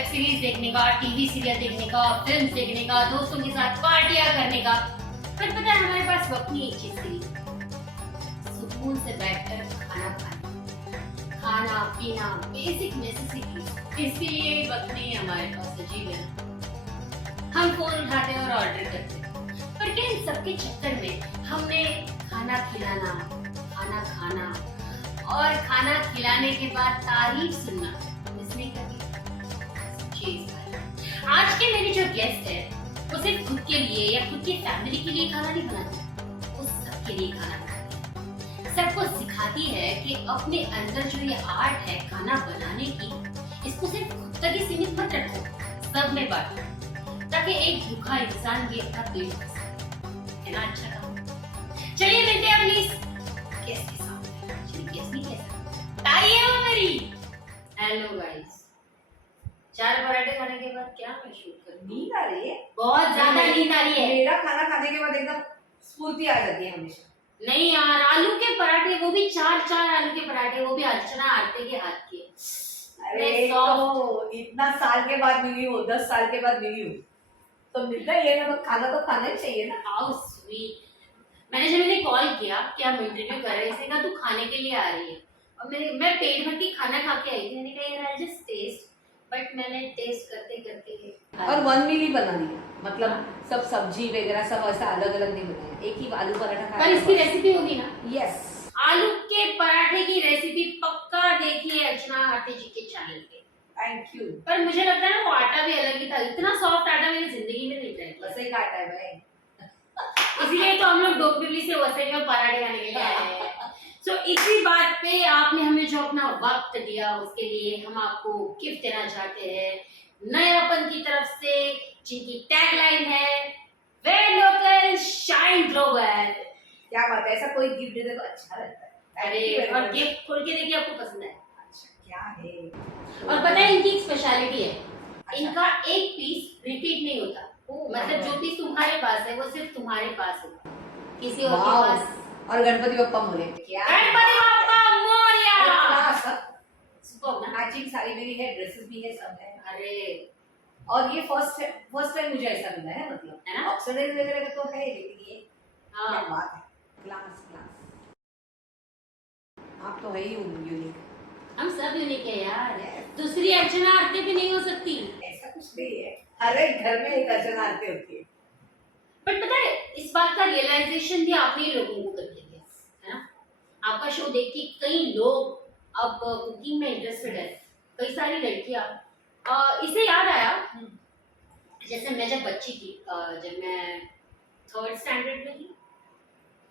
Web series देखने का, TV serial देखने का, फिल्म देखने का, दोस्तों के साथ पार्टियां करने का। पर पता है हमारे पास वक्त नहीं एक चीज के लिए, सुकून से बैठकर खाना खाना, खाना पीना, बेसिक नेसेसिटीज, इसके लिए वक्त नहीं है हमारे पास। अजीब है ना, हम फोन उठाते हैं और ऑर्डर करते हैं। पर क्या इन सबके चक्कर में हमने खाना खिलाना, खाना खाना और खाना खिलाने के बाद तारीफ सुनना मिस नहीं करती? आज के मेरे जो गेस्ट है वो सिर्फ खुद के लिए या खुद की फैमिली के लिए खाना नहीं बनाती, वो सबके लिए खाना बनाती है। सबको सिखाती है कि अपने अंदर जो ये आर्ट है खाना बनाने की, इसको सिर्फ खुद तक ही सीमित मत रखो, सब में बांटो, ताकि एक भूखा इंसान भी अपना पेट भर सके। है ना अच्छा काम? चलिए मिलते हैं अपनी गेस्ट के साथ। चलिए गेस्ट नहीं कैसा ताई है वो मेरी। हेलो गाइस, 4 पराठे खाने के बाद क्या मैं शूट करूं? नींद आ रही है, बहुत ज्यादा नींद आ रही है। मेरा खाना खाने के बाद एकदम स्फूर्ति आ जाती है हमेशा। नहीं यार, आलू के पराठे, वो भी 4 आलू के पराठे, वो भी अर्चना आरती के हाथ के। अरे तो इतना साल के बाद मिली हूँ, 10 साल के बाद मिली हूँ, तो मिलता ही है ना, तो खाना ही चाहिए ना। How sweet. मैंने जब इन्हें कॉल किया कि हम इंटरव्यू कर रहे हैं, इसने कहा तू खाने के लिए आ रही है, और मैं पेट भर के खाना खा के आई थी। मैंने कहा यार आई जस्ट टेस्ट, बट मैंने टेस्ट करते करते और 1 मील ही बना लिया, मतलब सब सब्जी वगैरह सब ऐसा अलग अलग नहीं बनाया, एक ही आलू पराठा खाया। पर इसकी रेसिपी होगी ना? यस, आलू के पराठे की रेसिपी पक्का देखिए अर्चना आरती जी के चैनल पे। Thank you. पर मुझे लगता है ना वो आटा भी अलग ही था, इतना सॉफ्ट आटा मैंने जिंदगी में नहीं खाया। वैसे ही काटा है भाई, इसलिए तो हम लोग डोंबिवली से वसई में पराठे खाने के लिए आए हैं। सो इसी बात पे आपने हमें जो अपना वक्त दिया उसके लिए हम आपको गिफ्ट देना चाहते हैं, नयापन की तरफ से, जिनकी टैगलाइन है वेयर लोकल शाइन ग्लोबल। क्या बात है, ऐसा कोई गिफ्ट दे दे तो अच्छा लगता है। अरे और गिफ्ट खोल के देखिए आपको पसंद है। अच्छा क्या है? और पता है इनकी एक स्पेशलिटी है, अच्छा। इनका एक पीस रिपीट नहीं होता। मतलब जो पीस तुम्हारे पास है वो सिर्फ तुम्हारे पास है, किसी और के पास। और गणपति बप्पा मोरे। क्या गणपति बप्पा मोरया। सुपर ना, मैचिंग साड़ी भी है, ड्रेसेस भी है, सब है। अरे और ये फर्स्ट टाइम मुझे ऐसा मिला है, मतलब है ना? ऑक्सीडाइज वगैरह का तो है, लेकिन ये हाँ। क्या बात है, क्लास। आप तो है ही यूनिक। हम सब यूनिक है यार, दूसरी अर्चना आरती भी नहीं हो सकती। ऐसा कुछ नहीं है, हर एक घर में एक अर्चना आरती होती है। बट पता है इस बात का रियलाइजेशन भी आप ही लोगों को करके दिया है ना। आपका शो देख के कई लोग अब कुकिंग में इंटरेस्टेड है, कई सारी लड़कियां। इससे याद आया, जैसे मैं जब बच्ची थी, जब मैं 3rd स्टैंडर्ड में थी,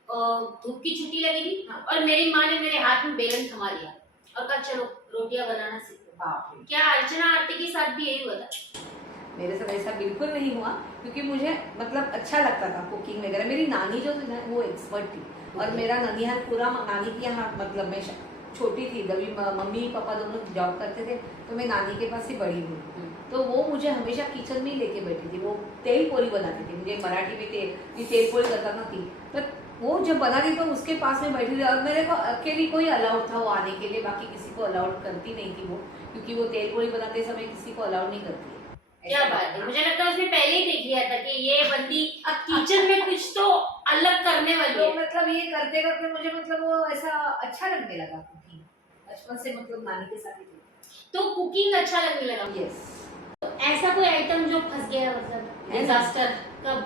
धूप की छुट्टी लगी थी और मेरी माँ ने मेरे हाथ में बेलन थमा दिया और कहा चलो रोटियां बनाना सीखो। क्या अर्चना आरती के साथ भी यही हुआ था? मेरे साथ ऐसा बिल्कुल नहीं हुआ, क्योंकि मुझे मतलब अच्छा लगता था कुकिंग वगैरह। मेरी नानी जो थी ना वो एक्सपर्ट थी, और मेरा ननिहाल पूरा नानी के यहाँ, मतलब मैं छोटी थी तभी मम्मी पापा दोनों जॉब करते थे, तो मैं नानी के पास ही बड़ी हुई। तो वो मुझे हमेशा किचन में ही लेके बैठी थी, वो तेल पोली बनाती थी। मुझे मराठी में तेल पोली बताना थी, तो वो जब बनाती तो उसके पास में बैठी थी, और मेरे को अकेली कोई अलाउड था वो आने के लिए, बाकी किसी को अलाउड करती नहीं थी वो, क्योंकि वो तेल पोली बनाते समय किसी को अलाउड नहीं करती है। क्या बात है, मुझे लगता है उसने पहले ही देख लिया था कि ये बंदी किचन में कुछ तो अलग करने वाली तो है। मतलब ये करते करते मुझे मतलब वो ऐसा अच्छा लगने लगा कुकिंग, बचपन से मतलब नानी के साथ ही थी। तो कुकिंग अच्छा लगने लगा। यस। तो ऐसा कोई आइटम जो फंस गया, मतलब डिजास्टर कब?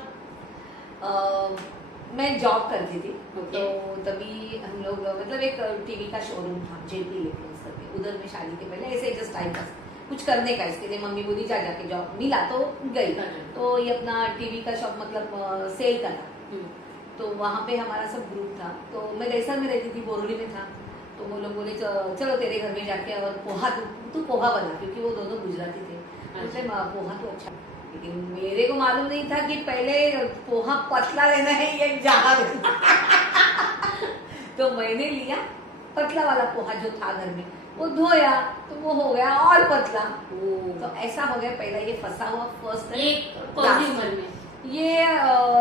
मैं जॉब करती थी, Okay. तो तभी हम लोग मतलब एक टीवी का शोरूम था जेपी इलेक्ट्रॉनिक्स करके, उधर में शादी के पहले ऐसे जस्ट टाइम पास कुछ करने का, इसके लिए मम्मी बोली जा जाके जॉब मिला तो गई। तो ये अपना टीवी का शॉप मतलब सेल का था, तो वहाँ पे हमारा सब ग्रुप था। तो मैं रेसर में रहती थी, बोरोली में था, तो वो लोग बोले चलो तेरे घर में जाके और पोहा, तू पोहा बना, क्योंकि वो दोनों गुजराती थे। मुझे पोहा तो अच्छा, लेकिन मेरे को मालूम नहीं था कि पहले पोहा पतला लेना है या जहाज। तो मैंने लिया पतला वाला पोहा जो था घर में, वो धोया तो वो हो गया और पतला। तो ऐसा हो गया, पहला ये फंसा हुआ फर्स्ट ये कौन सी उम्र में? ये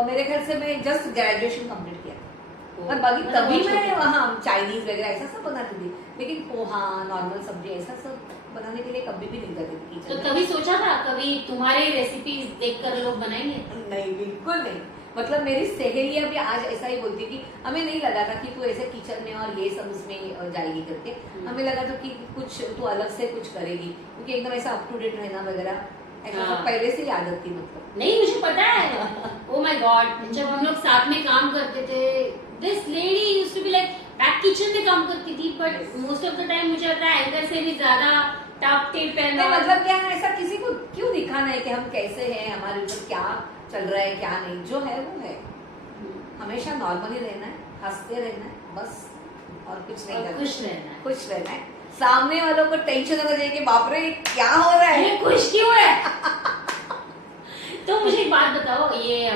मेरे ख्याल से मैं जस्ट ग्रेजुएशन कंप्लीट किया था, और बाकी मतलब तभी बहुत मैं छोटी। वहाँ चाइनीज वगैरह ऐसा सब बनाती थी, लेकिन पोहा नॉर्मल सब्जी ऐसा सब बनाने के लिए कभी भी नहीं जाती थी तो किचन में। कभी सोचा था कभी तुम्हारे रेसिपीज देखकर लोग बनाएंगे? नहीं, बिल्कुल नहीं। मतलब मेरी सहेलियां भी आज ऐसा ही बोलती कि हमें नहीं लगा था कि तू ऐसे किचन में और ये सब उसमें जाएगी करके। हमें लगा था कि कुछ तू अलग से कुछ करेगी, क्योंकि एकदम ऐसा अप टू डेट रहना वगैरह ऐसा हाँ। सब पहले से ही आदत थी मतलब। नहीं, मुझे पता है। ओ माय गॉड, जब हम लोग साथ में काम करते थे, this lady used to be like back kitchen में काम करती थी, but most of the time मुझे लगता है एंकर से भी ज्यादा टॉप टिप है नहीं, मतलब क्या है, ऐसा किसी को क्यों दिखाना है कि हम कैसे हैं, हमारे ऊपर क्या चल रहा है क्या नहीं, जो है वो है। हमेशा नॉर्मली रहना है, हंसते रहना है बस, और कुछ नहीं और करना, खुश रहना है। खुश रहना है। सामने वालों को टेंशन होना चाहिए कि बाप रे क्या हो रहा है, ये खुश क्यों है? तो मुझे एक बात बताओ, ये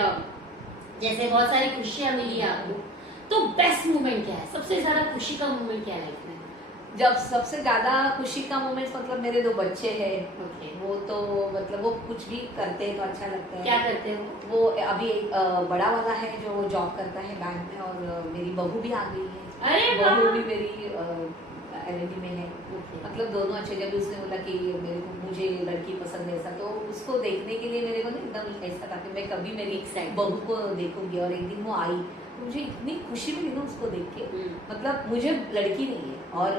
जैसे बहुत सारी खुशियां मिली आपको, तो बेस्ट मोमेंट क्या है? सबसे ज्यादा खुशी का मोमेंट क्या है लाइफ में? जब सबसे ज्यादा खुशी का मोमेंट मतलब मेरे 2 बच्चे हैं। ओके। वो तो मतलब वो कुछ भी करते हैं तो अच्छा लगता है। क्या करते हो? वो अभी एक बड़ा वाला है जो जॉब करता है बैंक में, और मेरी बहू भी आ गई है। अरे वाह! बहू भी मेरी LLB में है। ओके। मतलब दोनों अच्छे। जब उसने बोला कि मेरे को मुझे लड़की पसंद है ऐसा, तो उसको देखने के लिए मेरे को ना एकदम ऐसा था कि मैं कभी मेरी Excited. बहू को देखूंगी, और एक दिन वो आई तो मुझे इतनी खुशी मिली ना उसको देख के। मतलब मुझे लड़की नहीं है, और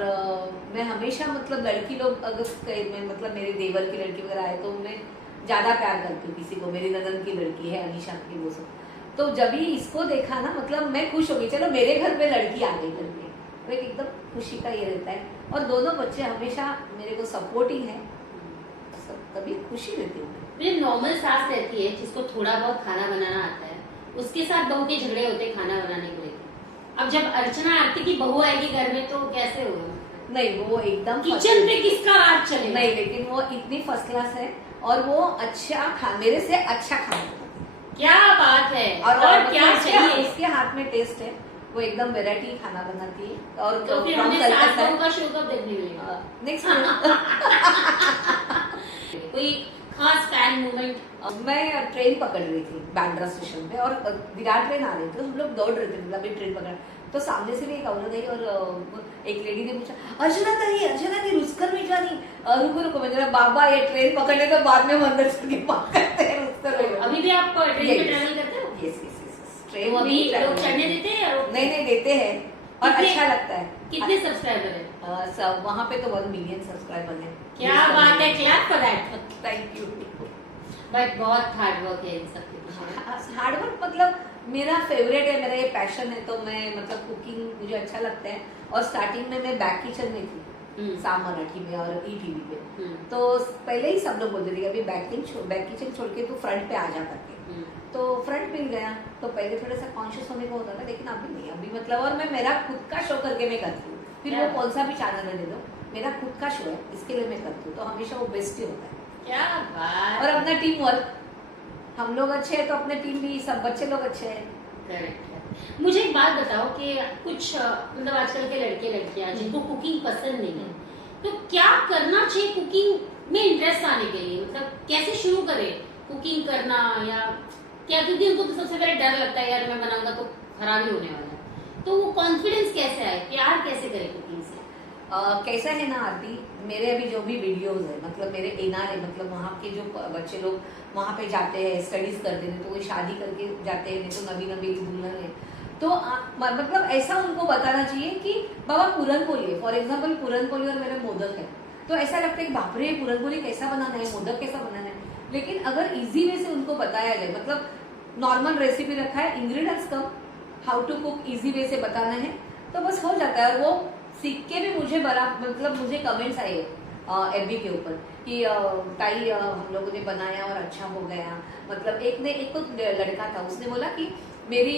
मैं हमेशा मतलब लड़की लोग अगर मैं मतलब मेरे देवर की लड़की वगैरह आए तो मैं ज्यादा प्यार करती हूँ किसी को। मेरी ननद की लड़की है अनिशा की, वो सब। तो जब ही इसको देखा ना मतलब मैं खुश हो गई, चलो मेरे घर पे लड़की आ गई घर पे, तो एक एकदम खुशी का ये रहता है। और दोनों बच्चे हमेशा मेरे को सपोर्टिंग है, तभी खुशी रहती हूँ। मुझे नॉर्मल सास रहती है जिसको थोड़ा बहुत खाना बनाना आता है, उसके साथ बहू के झगड़े होते हैं खाना बनाने को लेकर। अब जब अर्चना आरती की बहू आएगी घर में तो कैसे होगा? नहीं, वो एकदम किचन पे किसका राज चलेगा? नहीं, लेकिन वो इतनी फर्स्ट क्लास है, और वो अच्छा मेरे से अच्छा खाना बनाती है। क्या बात है! और क्या उसके चाहिए? उसके हाथ में टेस्ट है, वो एकदम वेराइटी खाना बनाती है। और तो फिर हमें सास बहू का शो कब देखने मिलेगा? नेक्स्ट कोई खास फैन मोमेंट? मैं ट्रेन पकड़ रही थी बांद्रा स्टेशन पे, और विराट ट्रेन आ रही थी, हम लोग दौड़ रहे थे मतलब अभी ट्रेन पकड़। तो सामने से भी एक औरत आई, और एक लेडी ने पूछा, अर्चना नहीं रुककर नहीं जानी, रुको रुको। मैंने कहा बाबा ये ट्रेन पकड़ने तो बाद में हम अंदर चल के बात करते हैं, रुककर। अभी भी आप ट्रेन में ट्रैवल करते हो? यस, ट्रेन अभी लोग चढ़ने देते हैं या नहीं देते हैं, और अच्छा लगता है। कितने सब्सक्राइबर है? सब वहाँ पे तो 1 मिलियन सब्सक्राइबर है। क्या बात है! Clap for that. Thank you. But बहुत हार्ड वर्क है इन सब के पीछे। हार्ड वर्क मतलब मेरा फेवरेट है, मेरा ये पैशन है, तो मैं मतलब कुकिंग मुझे अच्छा लगता है। और स्टार्टिंग में मैं बैक किचन में थी, साम मराठी में और ETV पे। तो पहले ही सब लोग बोलते थे कि अभी बैक किचन छोड़ के तू फ्रंट पे आ जा करके। तो फ्रंट मिल गया, तो पहले थोड़ा सा कॉन्शियस होने को होता था, लेकिन अभी नहीं। अभी मतलब और मैं मेरा खुद का शो करके मैं करती हूँ, फिर वो कौन सा भी चैनल में दे दो, मेरा खुद का शो है, इसके लिए मैं करती हूँ, तो हमेशा वो बेस्ट ही होता है। क्या बात! और अपना टीम वर्क, हम लोग अच्छे हैं तो अपने टीम भी, सब बच्चे लोग अच्छे हैं। करेक्ट। मुझे एक बात बताओ कि कुछ मतलब आजकल के लड़के लड़कियां जिनको कुकिंग पसंद नहीं है, तो क्या करना चाहिए कुकिंग में इंटरेस्ट आने के लिए? मतलब कैसे शुरू करें कुकिंग करना, या क्या? क्योंकि उनको तो सबसे पहले डर लगता है, यार मैं बनाऊंगा तो खराब ही होने वाला है। तो वो कॉन्फिडेंस कैसे आए, प्यार कैसे करें कुकिंग से? कैसा है ना आरती, मेरे अभी जो भी वीडियोस है, मतलब मेरे एनआर है, मतलब वहाँ के जो बच्चे लोग वहाँ पे जाते हैं, स्टडीज करते हैं, तो वो शादी करके जाते हैं, नहीं तो नवी नवी दुल्हन है, तो मतलब ऐसा उनको बताना चाहिए कि बाबा पूरन पोली है, फॉर एग्जाम्पल पूरन पोली और मेरे मोदक है, तो ऐसा लगता है कि बाप रे पूरन पोली कैसा बनाना है, मोदक कैसा बनाना है। लेकिन अगर इजी वे से उनको बताया जाए, मतलब नॉर्मल रेसिपी रखा है, इंग्रेडिएंट्स कम, how to cook easy way से बताना है, तो बस हो जाता है। और वो सीख के भी मुझे बड़ा मतलब मुझे कमेंट्स आए FB के ऊपर कि ताई हम लोगों ने बनाया और अच्छा हो गया। मतलब एक तो लड़का था, उसने बोला कि मेरी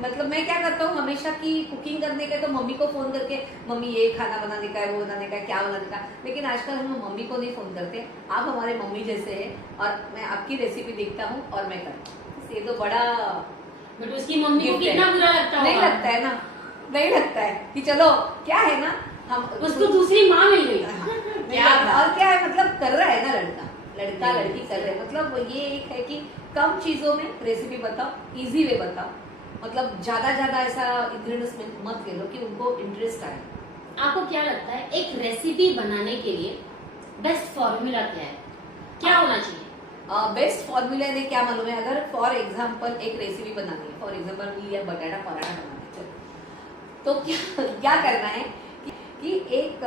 मतलब मैं क्या करता हूँ हमेशा कि कुकिंग करने का तो मम्मी को फोन करके, मम्मी ये खाना बनाने का है, वो बनाने का है, क्या बनाने का, लेकिन आजकल हम मम्मी को नहीं फोन करते, आप हमारे मम्मी जैसे हैं, और मैं आपकी रेसिपी देखता हूँ और मैं करता हूँ। ये तो बड़ा, बट उसकी मम्मी को कितना बुरा लगता नहीं होगा? लगता है ना, नहीं लगता है कि चलो क्या है ना, हम उसको दूसरी माँ मिल गई। क्या और क्या है, मतलब कर रहा है ना लड़का लड़की कर रहे हैं, मतलब ये एक है कि कम चीजों में रेसिपी बताओ, इजी वे बताओ, मतलब ज्यादा ऐसा इंग्रेडिएंट्स में मत ले लो कि उनको इंटरेस्ट आए। आपको क्या लगता है एक रेसिपी बनाने के लिए बेस्ट फॉर्मूला क्या है, क्या होना चाहिए? बेस्ट फॉर्मूला ने क्या मालूम है, अगर फॉर एग्जाम्पल एक रेसिपी बनानी है, फॉर एग्जाम्पल लिया बटाटा पराठा बनाना है, चलो तो क्या क्या करना है कि एक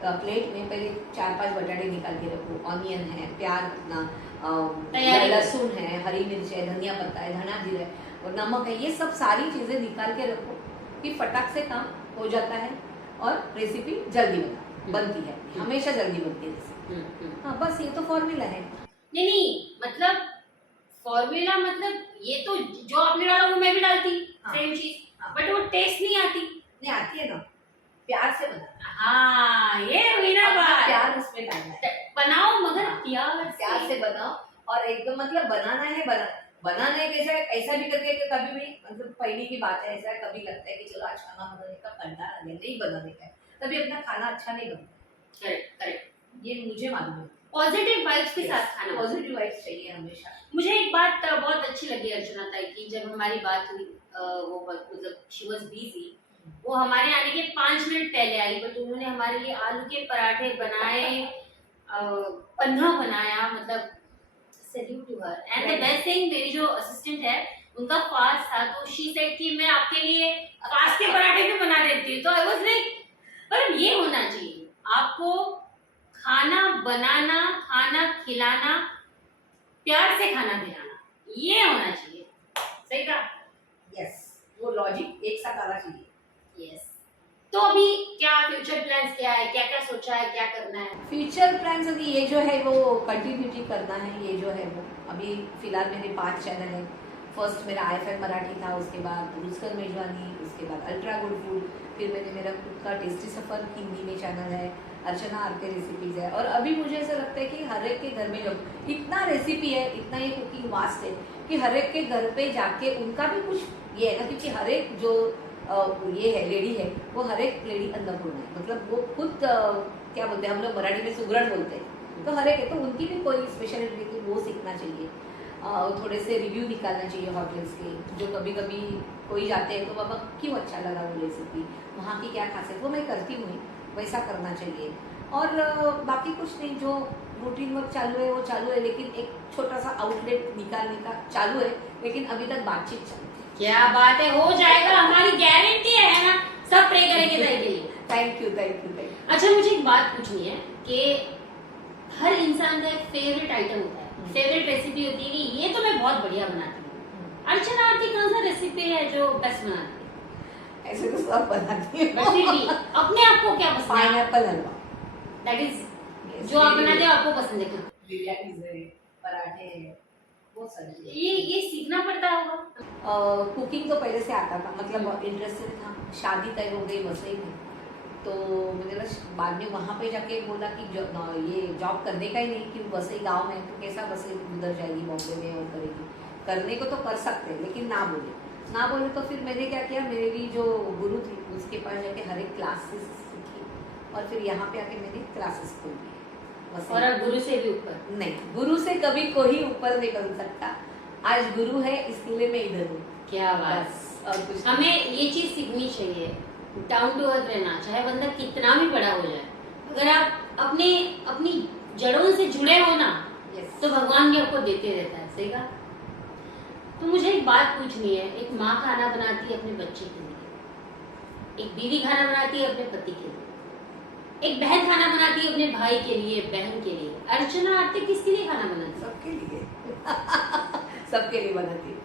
प्लेट में पहले 4-5 बटाटे निकाल के रखो, ऑनियन है, प्याज अपना, तैयारी लहसुन है, हरी मिर्च है, धनिया पत्ता है, धना जीरा है और नमक है, ये सब सारी चीजें निकाल के रखो कि फटाक से काम हो जाता है और रेसिपी जल्दी बनती है, हमेशा जल्दी बनती है रेसिपी। हाँ बस ये तो फॉर्मूला है। नहीं मतलब फॉर्मूला मतलब ये तो जो आपने डाला वो मैं भी डालती, हाँ। सेम चीज, हाँ। बट वो टेस्ट नहीं आती। नहीं आती है ना, प्यार से बनाना, हाँ ये हुई ना अपना बात, प्यार उसमें डालना है, बनाओ मगर हाँ, प्यार प्यार से बनाओ और एकदम मतलब बनाना है, बनाना है कैसा, ऐसा भी करके कि कभी भी मतलब पहले की बात है, ऐसा कभी लगता है कि चलो आज खाना बनाने का कंटाळा आ गया, नहीं बनाने का, तभी अपना खाना अच्छा नहीं बनता। करेक्ट करेक्ट, ये मुझे मालूम है। पॉजिटिव वाइब्स के साथ खाना, पॉजिटिव वाइब्स चाहिए हमेशा। मुझे एक बात बहुत अच्छी लगी अर्चना ताई की, जब हमारी बात हुई वो मतलब शी वाज बिजी, वो हमारे आने के 5 मिनट पहले आई, बट उन्होंने हमारे लिए आलू के पराठे बनाए, पन्ना बनाया, मतलब salute to her. And the best thing, मेरी जो असिस्टेंट है उनका फास्ट था, तो शी सेड कि मैं आपके लिए फास्ट के पराठे भी बना देती हूँ, तो आई वाज लाइक पर ये होना चाहिए आपको, खाना बनाना, खाना खिलाना, प्यार से खाना खिलाना, ये होना चाहिए। सही कहा? यस, वो लॉजिक एक साथ आना चाहिए। यस। तो अभी क्या फ्यूचर प्लान्स क्या है, क्या क्या सोचा है, क्या करना है? फ्यूचर प्लान्स अभी ये जो है वो कंटिन्यूटी करना है, ये जो है वो अभी फिलहाल मेरे 5 चैनल हैं। फर्स्ट मेरा IFM मराठी था, उसके बाद रुचकर मेजवानी, उसके बाद अल्ट्रा गुड फूड, फिर मैंने मेरा खुद का टेस्टी सफर हिंदी में चैनल है, अर्चना आरके रेसिपीज है। और अभी मुझे ऐसा लगता है कि हर एक के घर में जब इतना रेसिपी है, इतना ये कुकिंग वास्ट है कि हर एक के घर पे जाके उनका भी कुछ ये है ना, क्योंकि हर एक जो ये है लेडी है, वो हर एक लेडी अन्नपूर्णा है, मतलब वो खुद क्या बोलते हैं हम लोग मराठी में सुगरण बोलते हैं, तो हर एक है, तो उनकी भी कोई स्पेशलिटी थी वो सीखना चाहिए। थोड़े से रिव्यू निकालना चाहिए होटल्स के, जो कभी कभी कोई जाते हैं तो बाबा क्यों अच्छा लगा वो रेसिपी, वहाँ की क्या खासियत, वो मैं करती हूँ, वैसा करना चाहिए। और बाकी कुछ नहीं, जो रूटीन वर्क चालू है वो चालू है, लेकिन एक छोटा सा आउटलेट निकालने का चालू है, लेकिन अभी तक बातचीत चल रही है। क्या बात है, हो जाएगा, हमारी गारंटी है ना, सब प्रे करेंगे ताई के लिए। Thank you thank you thank you. अच्छा मुझे एक बात पूछनी है कि हर इंसान का एक फेवरेट आइटम होता है, फेवरेट रेसिपी होती है कि ये तो मैं बहुत बढ़िया बनाती हूँ। अर्चना आपकी कौन सा रेसिपी है जो बेस्ट बनाती है? ऐसे तो सब बनाती है, बट फिर भी अपने आप को क्या पसंद है? पाइनएप्पल हलवा, दैट इज जो आप बनाते हो आपको पसंद है? बिरयानी है, पराठे हैं, बहुत सारी चीजें। ये सीखना पड़ता होगा। कुकिंग तो पहले से आता था, मतलब इंटरेस्टेड था, शादी तय हो गई वसई में, तो मैंने बस बाद में वहाँ पे जाके बोला कि ये जॉब करने का ही नहीं, कि वसई गांव में तो कैसा वसई उधर जाएगी बॉम्बे में और करेगी, करने को तो कर सकते हैं लेकिन ना बोले तो फिर मैंने क्या किया, मेरी जो गुरु थी उसके पास जाके हर एक क्लासेस सीखी और फिर यहाँ पे आके मैंने क्लासेस खोल दी। और अब गुरु से भी ऊपर नहीं, गुरु से कभी कोई ऊपर नहीं कर सकता, आज गुरु है इसलिए मैं इधर हूँ। क्या बात, बस और कुछ हमें ये चीज सीखनी चाहिए, डाउन टू अर्थ रहना, चाहे बंदा कितना भी बड़ा हो जाए, अगर आप अपनी जड़ों से जुड़े हो ना, Yes. तो भगवान भी आपको देते रहता है। सही कहा? तो मुझे एक बात पूछनी है, एक माँ खाना बनाती है अपने बच्चे के लिए, एक बीवी खाना बनाती है अपने पति के लिए, एक बहन खाना बनाती है अपने भाई के लिए, बहन के लिए, अर्चना आरती किसके लिए खाना बनाती है? सबके लिए सबके लिए बनाती है।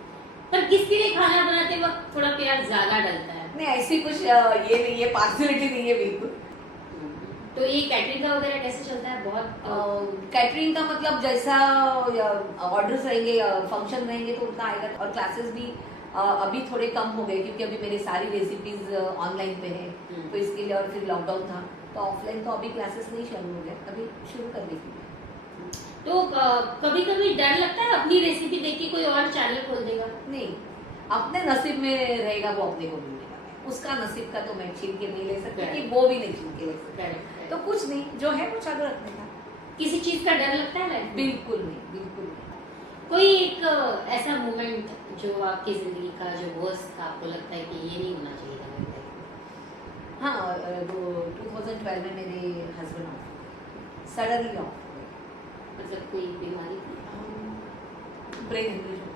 पर किसके लिए खाना बनाते वक्त थोड़ा प्यार ज्यादा डलता है? नहीं ऐसी कुछ ये नहीं है, पार्सलिटी नहीं है बिल्कुल। तो ये कैटरिंग का वगैरह कैसे चलता है? बहुत कैटरिंग का मतलब जैसा ऑर्डर्स रहेंगे, फंक्शन रहेंगे तो उनका आएगा, और क्लासेस भी अभी थोड़े कम हो गए क्योंकि अभी मेरी सारी रेसिपीज ऑनलाइन पे है, तो इसके लिए, और फिर लॉकडाउन था तो ऑफलाइन तो अभी क्लासेस नहीं शुरू हो गए, अभी शुरू करने के लिए। तो कभी कभी डर लगता है अपनी रेसिपी देख के कोई और चैनल खोल देगा? नहीं, अपने नसीब में रहेगा वो अपने को मिलेगा, उसका नसीब का तो मैं छीन के नहीं ले सकती कि वो भी नहीं छीन के ले सकती, तो कुछ नहीं, जो है वो चालू रखने का। किसी चीज का डर लगता है लाइफ में? बिल्कुल नहीं, बिल्कुल नहीं। कोई एक ऐसा मोमेंट जो आपकी जिंदगी का जो वर्स्ट था, आपको लगता है कि ये नहीं होना चाहिए था? हाँ, और 2012 में मेरे हस्बैंड ऑफ सडनली ऑफ हो गए। मतलब कोई बीमारी थी? ब्रेन हेमरेज हो गया।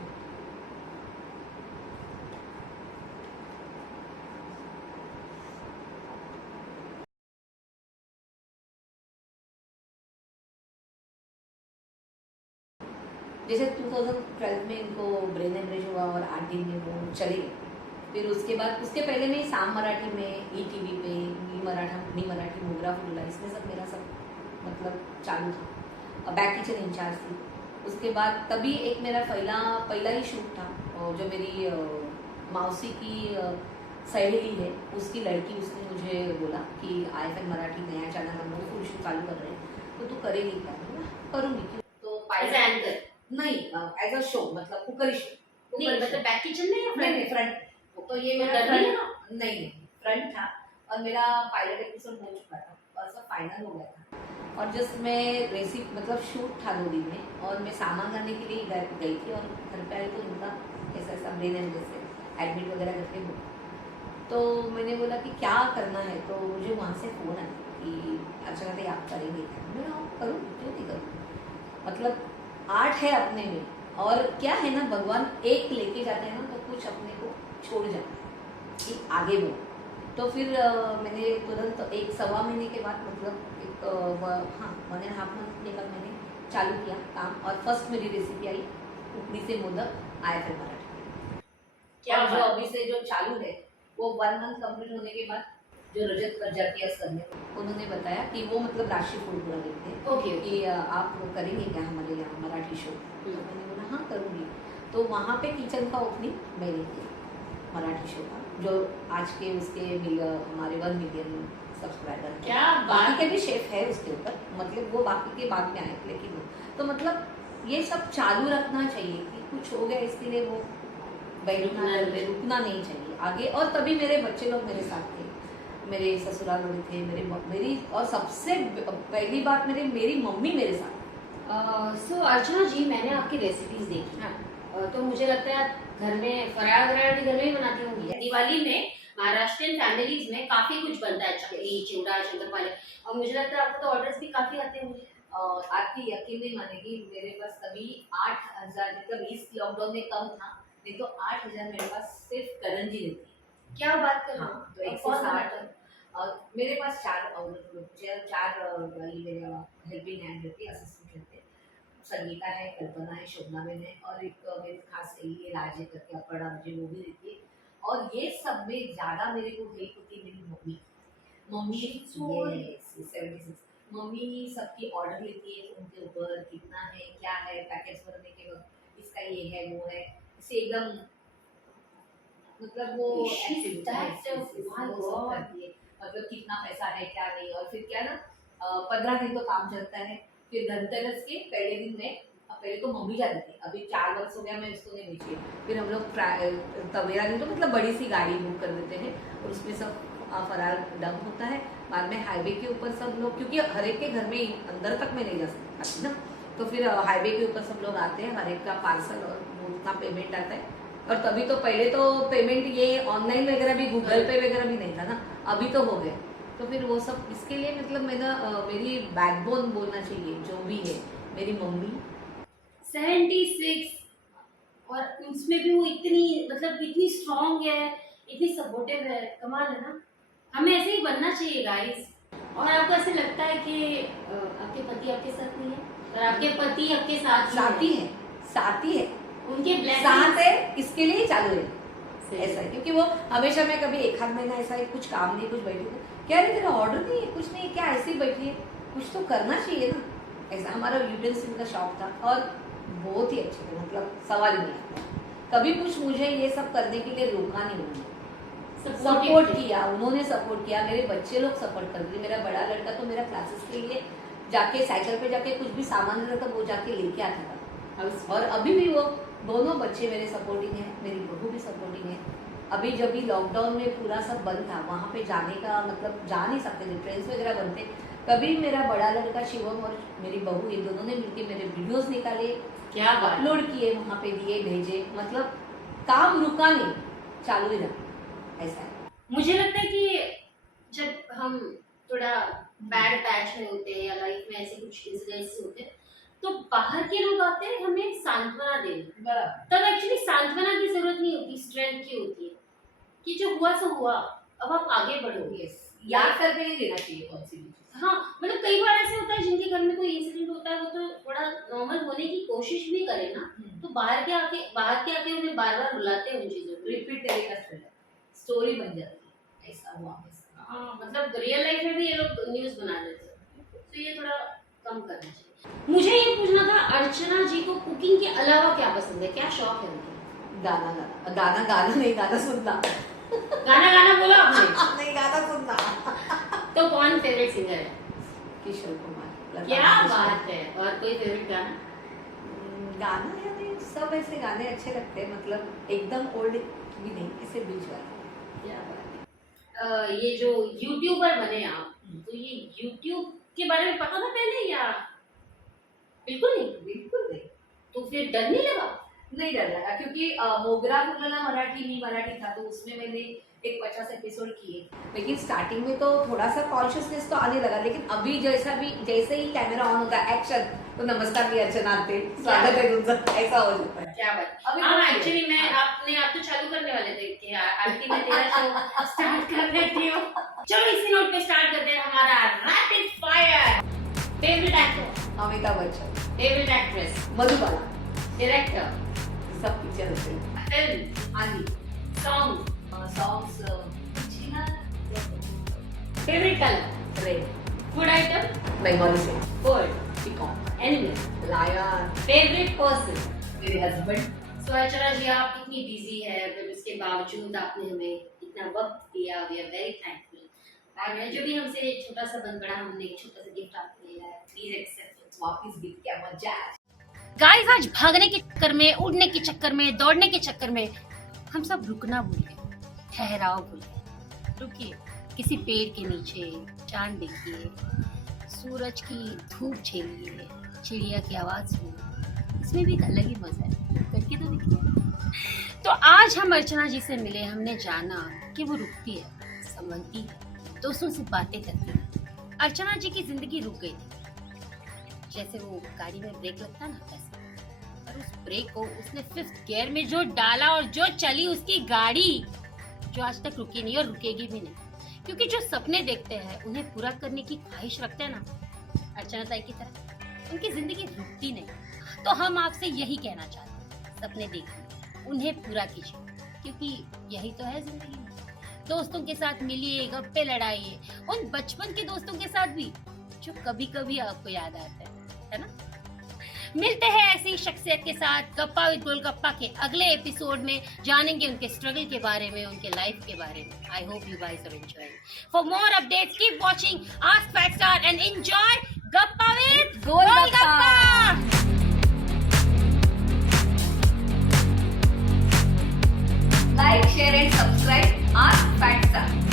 जैसे 2012 में इनको ब्रेन हेमरेज हुआ और 8 दिन में वो चले गए। फिर उसके बाद उसके पहले मैं साम मराठी में ईटीवी पे नी मराठी मोगरा फुल्ला इसमें सब मेरा सब मतलब चालू था। बैक किचन इंचार्ज थी। उसके बाद तभी एक मेरा पहला ही शूट था और जो मेरी मौसी की सहेली है उसकी लड़की, उसने मुझे बोला कि IFN मराठी नया चैनल हम लोग फुल शूट चालू कर रहे हैं तो तू करेगी क्या? मैं बोला, करूँगी। क्यों? तो एज एंकर? नहीं, एज अ शो, मतलब कुकरी शो। नहीं मतलब बैक किचन में या नहीं फ्रंट? फ्रंट। तो ये मेरा डर नहीं फ्रंट नहीं फ्रंट था और मेरा पायलट एपिसोड हो चुका था और सब फाइनल हो गया था। और जस्ट मैं रेसिप मतलब शूट था 2 दिन में और मैं सामान लाने के लिए गई थी और घर पे आई तो इनका ऐसा ब्रेन हेमरेज से एडमिट वगैरह करके हो। तो मैंने बोला कि क्या करना है, तो मुझे वहाँ से फ़ोन आया कि अर्चना भाई आप करेंगे क्या? मैं करूँ, क्यों नहीं करूँ। मतलब आर्ट है अपने में और क्या है ना, भगवान एक लेके जाते हैं ना तो कुछ अपने को छोड़ जाता है कि आगे बढ़ो। तो फिर मैंने तुरंत 1-1.25 महीने के बाद मतलब 1.5 मंथ के बाद मैंने चालू किया काम और फर्स्ट मेरी रेसिपी आई उपड़ी से मोदक IFN मराठी। क्या और जो बात? अभी से जो चालू है वो 1 मंथ कंप्लीट होने के बाद जो रजत प्रजापति सर ने उन्होंने बताया कि वो मतलब राशि फूल पूरा देखते हैं ओके कि आप करेंगे क्या हमारे यहाँ मराठी शो। तो मैंने बोला हाँ करूँगी। तो वहाँ पे किचन का ओपनिंग मैंने किया मराठी शो का, जो आज के उसके हमारे 1 मिलियन सब्सक्राइबर। क्या बाकी बात के भी शेफ है उसके ऊपर, मतलब वो बाकी के बाद में आए लेकिन तो मतलब ये सब चालू रखना चाहिए कि कुछ हो गया इसके लिए वो रुकना नहीं चाहिए आगे। और तभी मेरे बच्चे लोग मेरे साथ थे, मेरे ससुराल वाले थे, मेरी और सबसे पहली बात मेरी मम्मी मेरे साथ। सो अर्चना जी, मैंने आपकी रेसिपीज देखी। हाँ। तो मुझे लगता है आप घर में फराळ वगैरह भी घर में ही बनाती होंगी। दिवाली में महाराष्ट्रियन फैमिलीज में काफी कुछ बनता है, चकली, चिवड़ा, शंकरपाळे, और मुझे लगता है आपको तो ऑर्डर्स भी काफी आते होंगे। आती, यकीन नहीं मानेगी, मेरे पास तभी 8,000, मतलब इस लॉकडाउन में कम था, नहीं तो 8,000 मेरे पास सिर्फ करण जी रहती। क्या बात कर रहे हो? हाँ, तो और 160 और मेरे पास 4 मेरे हेल्पिंग हैंड रहती है, असिस्टेंट रहते हैं। संगीता है, कल्पना है, शोभनाबेन है और एक मेरी खास सहेली है राजे करके, अपड़ा मुझे वो भी रहती है। और ये सब में ज्यादा मेरे को हेल्प होती है मेरी मम्मी। मम्मी yes, 76 मम्मी सबकी ऑर्डर लेती है, उनके ऊपर कितना है क्या है, पैकेट्स भरने के वक्त इसका ये है वो है, इसे एकदम मतलब वो She's that my वो सब God. करती है, मतलब कितना पैसा है क्या नहीं। और फिर क्या ना 15 दिन तो काम चलता है। फिर धनतेरस के पहले दिन में पहले तो मम्मी जाती थी, अभी 4 वर्ष हो गया मैं उसको नहीं बेची। फिर हम लोग तवेरा दिन तो मतलब बड़ी सी गाड़ी बुक कर देते हैं और उसमें सब फरार डम होता है। बाद में हाईवे के ऊपर सब लोग, क्योंकि हर एक के घर में अंदर तक में नहीं जा सकती ना, तो फिर हाईवे के ऊपर सब लोग आते हैं, हर एक का पार्सल और वो उतना पेमेंट आता है। और तभी तो पहले तो पेमेंट ये ऑनलाइन वगैरह भी गूगल पे वगैरह भी नहीं था ना, अभी तो हो गए। तो फिर वो सब इसके लिए मतलब मेरी बैकबोन बोलना चाहिए जो भी है मेरी मम्मी। 76 और उसमें भी वो इतनी मतलब इतनी स्ट्रांग है, इतनी सपोर्टिव है, कमाल है ना। हमें ऐसे ही बनना चाहिए गाइस। और आपको ऐसे लगता है कि आपके पति आपके साथ नहीं है, और आपके पति आपके साथ ही है? साथी है उनके साथ है, इसके लिए ही चालू है सही। ऐसा है। क्योंकि वो हमेशा, मैं कभी 1 महीना ऐसा है कुछ काम नहीं, कुछ बैठी हूँ, क्या रे तेरा ऑर्डर नहीं है, कुछ नहीं, क्या ऐसे ही बैठी है, कुछ तो करना चाहिए ना। ऐसा हमारा यूटेंसिल का शॉप था और बहुत ही अच्छे थे, मतलब सवाल ही नहीं आता। कभी कुछ मुझे ये सब करने के लिए रोका नहीं उन्होंने, सपोर्ट किया, उन्होंने सपोर्ट किया। मेरे बच्चे लोग सपोर्ट कर दिए। मेरा बड़ा लड़का तो मेरा क्लासेस के लिए जाके साइकिल पे जाके कुछ भी सामान रहता था वो जाके लेके आता था। और अभी भी वो दोनों बच्चे मेरे सपोर्टिंग है, मेरी बहू भी सपोर्टिंग है। अभी जब भी लॉकडाउन में पूरा सब बंद था, वहाँ पे जाने का मतलब जा नहीं सकते थे, ट्रेन वगैरह बंद थे, तभी मेरा बड़ा लड़का शिवम और मेरी बहू ये दोनों ने मिलके मेरे वीडियोस निकाले, क्या अपलोड किए, वहाँ पे दिए, भेजे, मतलब काम रुका नहीं, चालू ही रहा। ऐसा है। मुझे लगता है कि जब थोड़ा बैड पैच में होते हैं या लाइफ में ऐसे कुछ इंसिडेंट्स होते हैं, तो बाहर के लोग आते हैं हमें सांत्वना देने। बराबर। तब एक्चुअली सांत्वना की जरूरत नहीं होती, स्ट्रेंथ की होती है कि जो हुआ सो हुआ, अब आप आगे बढ़ो। यस, याद करके नहीं देना चाहिए कौन सी भी चीज। हाँ, मतलब कई बार ऐसे होता है जिनके घर में कोई इंसिडेंट होता है, वो तो थोड़ा नॉर्मल होने की कोशिश भी करे ना, तो बाहर के आके उन्हें बार बार रुलाते हैं उन चीजों को। रिपीट टेलीकास्ट स्टोरी बन जाती है, ऐसा हुआ वैसा। हाँ, मतलब रियल लाइफ में भी ये लोग न्यूज बना देते हैं, तो ये थोड़ा कम करना चाहिए। मुझे ये पूछना था, अर्चना जी को कुकिंग के अलावा क्या पसंद है, क्या शौक है उनके? गाना गाना, गाना गाना नहीं, गाना सुनना। गाना बोला आपने? नहीं, गाना सुनना। तो कौन फेवरेट सिंगर है? किशोर कुमार। क्या बात है। और कोई फेवरेट गाना? गाना यानी सब ऐसे गाने अच्छे लगते हैं, मतलब एकदम ओल्ड भी नहीं, ऐसे बीच वाले। क्या बात है। ये जो यूट्यूबर बने आप, तो ये यूट्यूब के बारे में पता था पहले या बिल्कुल नहीं? बिल्कुल नहीं। तो फिर डर नहीं लगा? नहीं डर लगा, क्योंकि मोगरा फुलला मराठी मी मराठी था, तो उसमें मैंने एक 50 एपिसोड किए। लेकिन स्टार्टिंग में तो थोड़ा सा कॉन्शियसनेस तो आने लगा, लेकिन अभी जैसे ही कैमरा ऑन होता है, एक्शन, तो नमस्कार भी अर्चना आते, स्वागत है तुमचा, ऐसा हो जाता है। क्या बात। अभी हाँ, एक्चुअली मैं आप तो चालू करने वाले थे कि आरती मैं तेरा शो स्टार्ट कर देती हूँ। चलो इसी नोट पे स्टार्ट करते हैं हमारा rapid fire. Favourite actor? Amitabh Bachchan. Favourite actress? Madhubala. Director? सब पिक्चर होते हैं। फिल्म? आदि। Song? Songs favourite colour? Red. Food item? Bengali से food? Peacock. Animal? Lion. Favourite person? मेरे हस्बैंड। सो अर्चना जी, आप इतनी बिजी है, पर उसके बावजूद आपने हमें इतना वक्त दिया, वी आर वेरी थैंकफुल। और जो भी हमसे छोटा सा बन पड़ा, हमने एक छोटा सा गिफ्ट आपको दिया है, प्लीज एक्सेप्ट इट। वापस गिफ्ट क्या मजा है। गाइस, आज भागने के चक्कर में, उड़ने के चक्कर में, दौड़ने के चक्कर में हम सब रुकना भूल गए, ठहराव भूल गए। रुकिए, किसी पेड़ के नीचे चांद देखिए, सूरज की धूप झेलिए, चिड़िया की आवाज सुनिए, इसमें भी एक अलग ही मजा है, करके तो देखिए। तो आज हम अर्चना जी से मिले, हमने जाना कि वो रुकती है, संभलती है, दोस्तों से बातें करती है। अर्चना जी की जिंदगी रुक गई थी, जैसे वो गाड़ी में ब्रेक लगता है ना, वैसे। और उस ब्रेक को उसने 5th गियर में जो डाला और जो चली उसकी गाड़ी, जो आज तक रुकी नहीं और रुकेगी भी नहीं, क्योंकि जो सपने देखते हैं उन्हें पूरा करने की ख्वाहिश रखते हैं ना, अर्चना ताई की तरह, उनकी जिंदगी रुकती नहीं। तो हम आपसे यही कहना चाहते हैं, सपने देखिए, उन्हें पूरा कीजिए, क्योंकि यही तो है जिंदगी में। दोस्तों के साथ मिलिए, गप्पे लड़ाइए, उन बचपन के दोस्तों के साथ भी जो कभी कभी आपको याद आते हैं, है ना। मिलते हैं ऐसी शख्सियत के साथ गप्पा विद गोलगप्पा के अगले एपिसोड में, जानेंगे उनके स्ट्रगल के बारे में, उनके लाइफ के बारे में। I hope you guys are enjoying. For more updates keep watching ask fat star and enjoy गप्पा with golgappa. Like, share and subscribe ask fat star.